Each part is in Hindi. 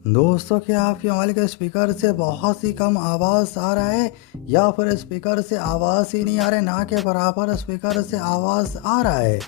दोस्तों, क्या आपके मोबाइल के स्पीकर से बहुत ही कम आवाज़ आ रहा है या फिर स्पीकर से आवाज़ ही नहीं आ रहा है, ना के बराबर स्पीकर से आवाज़ आ रहा है।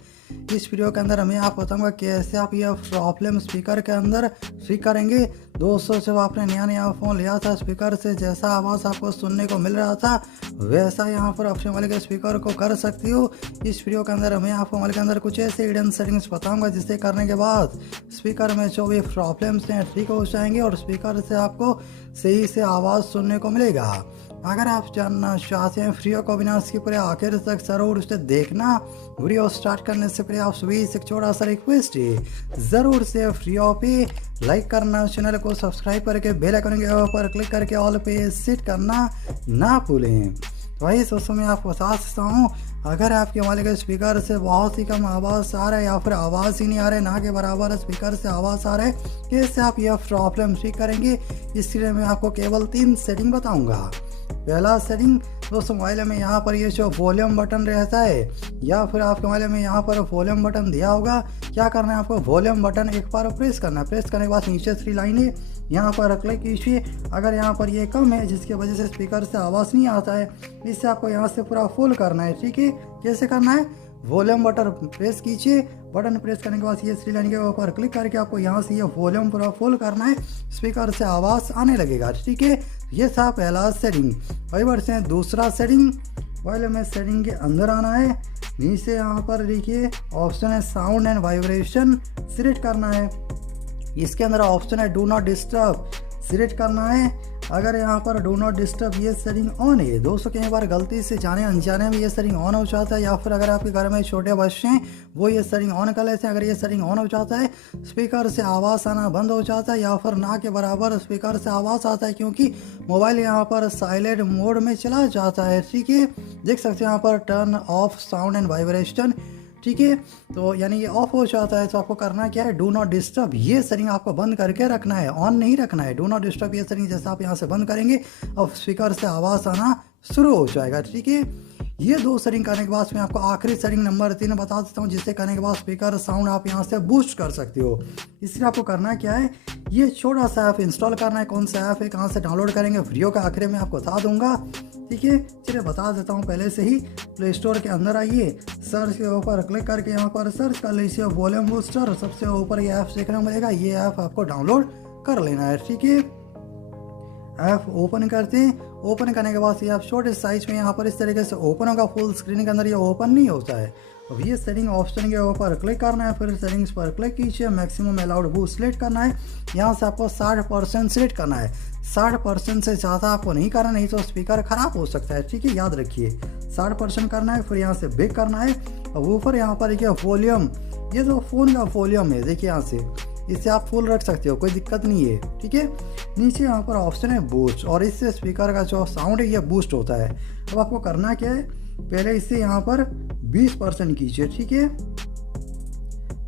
इस वीडियो के अंदर मैं आपको बताऊंगा कैसे आप यह प्रॉब्लम स्पीकर के अंदर ठीक करेंगे। दोस्तों, जब आपने नया नया फ़ोन लिया था, स्पीकर से जैसा आवाज़ आपको सुनने को मिल रहा था वैसा यहाँ पर अपने मोबाइल के स्पीकर को कर सकती हो। इस वीडियो के अंदर मैं आपको मोबाइल के अंदर कुछ ऐसे हिडन सेटिंग्स बताऊंगा जिसे करने के बाद स्पीकर में जो भी प्रॉब्लम्स हैं ठीक हो जाएंगे और स्पीकर से आपको सही से आवाज़ सुनने को मिलेगा। अगर आप जानना चाहते हैं वीडियो को बिना स्किप करे आखिर तक जरूर उसे देखना। वीडियो स्टार्ट करने से पहले आप सभी से छोटा सा रिक्वेस्ट है, ज़रूर से वीडियो पे लाइक करना, चैनल को सब्सक्राइब करके बेल आइकन के ऊपर क्लिक करके ऑल पे सेट करना ना भूलें। तो वही दोस्तों, मैं आपको बता सकता हूँ, अगर आपके मोबाइल के स्पीकर से बहुत ही कम आवाज़ आ रहा है या फिर आवाज़ ही नहीं आ रहा है, ना के बराबर स्पीकर से आवाज़ आ रहा है, कैसे आप यह प्रॉब्लम ठीक करेंगे, इसके लिए मैं आपको केवल 3 सेटिंग बताऊंगा। पहला सेटिंग दोस्तों, मोबाइल में यहाँ पर ये जो वॉल्यूम बटन रहता है या फिर आपके मोबाइल में यहाँ पर वॉल्यूम बटन दिया होगा, क्या करना है आपको वॉल्यूम बटन एक बार प्रेस करना है। प्रेस करने के बाद नीचे 3 लाइनें यहाँ पर क्लिक कीजिए। अगर यहाँ पर ये कम है जिसकी वजह से स्पीकर से आवाज़ नहीं आता है, इससे आपको यहाँ से पूरा फुल करना है। ठीक है, कैसे करना है, वॉल्यूम बटन प्रेस कीजिए। बटन प्रेस करने के बाद ये 3 लाइन के ऊपर क्लिक करके आपको यहाँ से ये वॉल्यूम पूरा फुल करना है, स्पीकर से आवाज़ आने लगेगा। ठीक है, ये था पहला सेटिंग। वही वर्ष है दूसरा सेटिंग, पहले में सेटिंग के अंदर आना है। नीचे यहाँ पर देखिए ऑप्शन है साउंड एंड वाइब्रेशन, सिलेक्ट करना है। इसके अंदर ऑप्शन है डू नॉट डिस्टर्ब, सिलेक्ट करना है। अगर यहाँ पर डू नॉट डिस्टर्ब ये सेटिंग ऑन है, दोस्तों कई बार गलती से जाने अनजाने में ये सेटिंग ऑन हो जाता है, या फिर अगर आपके घर में छोटे बच्चे हैं वो ये सेटिंग ऑन कर लेते हैं। अगर ये सेटिंग ऑन हो जाता है, स्पीकर से आवाज़ आना बंद हो जाता है या फिर ना के बराबर स्पीकर से आवाज़ आता है, क्योंकि मोबाइल यहाँ पर साइलेंट मोड में चला जाता है। ठीक है, देख सकते हैं यहाँ पर turn off sound and vibration. ठीक है, तो यानी ये ऑफ हो जाता है। तो आपको करना क्या है, डू नॉट डिस्टर्ब ये सेटिंग आपको बंद करके रखना है, ऑन नहीं रखना है। डू नॉट डिस्टर्ब ये सेटिंग जैसे आप यहाँ से बंद करेंगे, अब स्पीकर से आवाज़ आना शुरू हो जाएगा। ठीक है, ये 2 सेटिंग करने के बाद मैं आपको आखिरी सेटिंग नंबर 3 बता देता हूँ, जिसे करने के बाद स्पीकर साउंड आप यहाँ से बूस्ट कर सकते हो। इसलिए आपको करना क्या है, ये छोटा सा ऐप इंस्टॉल करना है। कौन सा ऐप है, कहाँ से डाउनलोड करेंगे, वीडियो के आखिर में आपको बता दूंगा। ठीक है, चलिए बता देता हूँ पहले से ही। प्ले स्टोर के अंदर आइए, सर्च के ऊपर क्लिक करके यहाँ पर सर्च कर लीजिए वॉल्यूम बूस्टर। सबसे ऊपर ये ऐप देखने को मिलेगा, ये ऐप आपको डाउनलोड कर लेना है। ठीक है, ऐप ओपन करते हैं। ओपन करने के बाद ये आप छोटे साइज में यहाँ पर इस तरीके से ओपन होगा, फुल स्क्रीन के अंदर ये ओपन नहीं होता है। अब ये सेटिंग ऑप्शन के ऊपर क्लिक करना है, फिर सेटिंग्स पर क्लिक कीजिए, मैक्सिमम अलाउड बूस्ट सिलेक्ट करना है। यहाँ से आपको 60% सिलेक्ट करना है, 60% से ज़्यादा आपको नहीं करना, नहीं तो स्पीकर खराब हो सकता है। ठीक है, याद रखिए 60% करना है। फिर यहाँ से बैक करना है। अब ऊपर यहाँ पर देखिए वॉल्यूम, ये जो फ़ोन का वॉल्यूम है देखिए, यहाँ से इससे आप फुल रख सकते हो, कोई दिक्कत नहीं है। ठीक है, नीचे यहाँ पर ऑप्शन है बूस्ट, और इससे स्पीकर का जो साउंड है ये बूस्ट होता है। अब आपको करना क्या है, पहले इससे यहाँ पर 20% कीजिए। ठीक है,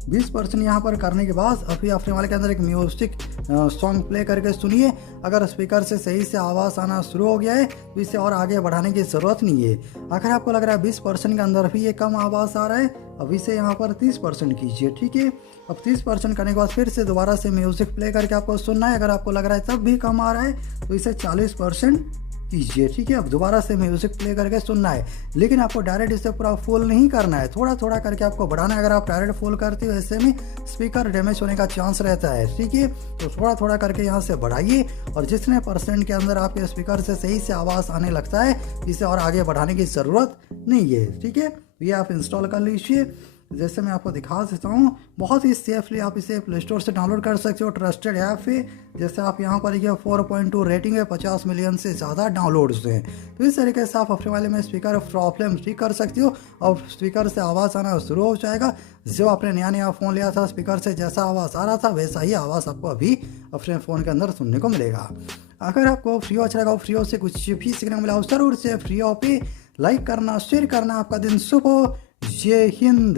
20% यहाँ पर करने के बाद अभी अपने वाले के अंदर एक म्यूजिक सॉन्ग प्ले करके सुनिए। अगर स्पीकर से सही से आवाज़ आना शुरू हो गया है तो इसे और आगे बढ़ाने की ज़रूरत नहीं है। अगर आपको लग रहा है 20% के अंदर भी ये कम आवाज़ आ रहा है, अब इसे यहाँ पर 30% कीजिए। ठीक है, अब 30% करने के बाद फिर से दोबारा से म्यूज़िक प्ले करके आपको सुनना है। अगर आपको लग रहा है तब भी कम आ रहा है तो इसे 40% कीजिए। ठीक है, अब दोबारा से म्यूजिक प्ले करके सुनना है, लेकिन आपको डायरेक्ट इसे पूरा फुल नहीं करना है, थोड़ा थोड़ा करके आपको बढ़ाना है। अगर आप डायरेक्ट फुल करते हो ऐसे में स्पीकर डैमेज होने का चांस रहता है। ठीक है, तो थोड़ा थोड़ा करके यहाँ से बढ़ाइए, और जितने % के अंदर आपके स्पीकर से सही से आवाज़ आने लगता है, इसे और आगे बढ़ाने की ज़रूरत नहीं है। ठीक है, ये आप इंस्टॉल कर लीजिए। जैसे मैं आपको दिखा देता हूँ, बहुत ही सेफली आप इसे प्ले स्टोर से डाउनलोड कर सकते हो, ट्रस्टेड ऐप है। जैसे आप यहाँ पर देखिए 4.2 रेटिंग है, 50 मिलियन से ज़्यादा डाउनलोड्स हैं। तो इस तरीके से आप अपने वाले में स्पीकर प्रॉब्लम ठीक कर सकते हो, और स्पीकर से आवाज़ आना शुरू हो जाएगा। जो आपने नया नया फ़ोन लिया था, स्पीकर से जैसा आवाज़ आ रहा था वैसा ही आवाज़ आपको अभी अपने फ़ोन के अंदर सुनने को मिलेगा। अगर आपको फ्री अच्छा लगा, फ्री से कुछ भी सीखने को मिला, ज़रूर से फ्री पे लाइक करना, शेयर करना। आपका दिन शुभ हो। जय हिंद।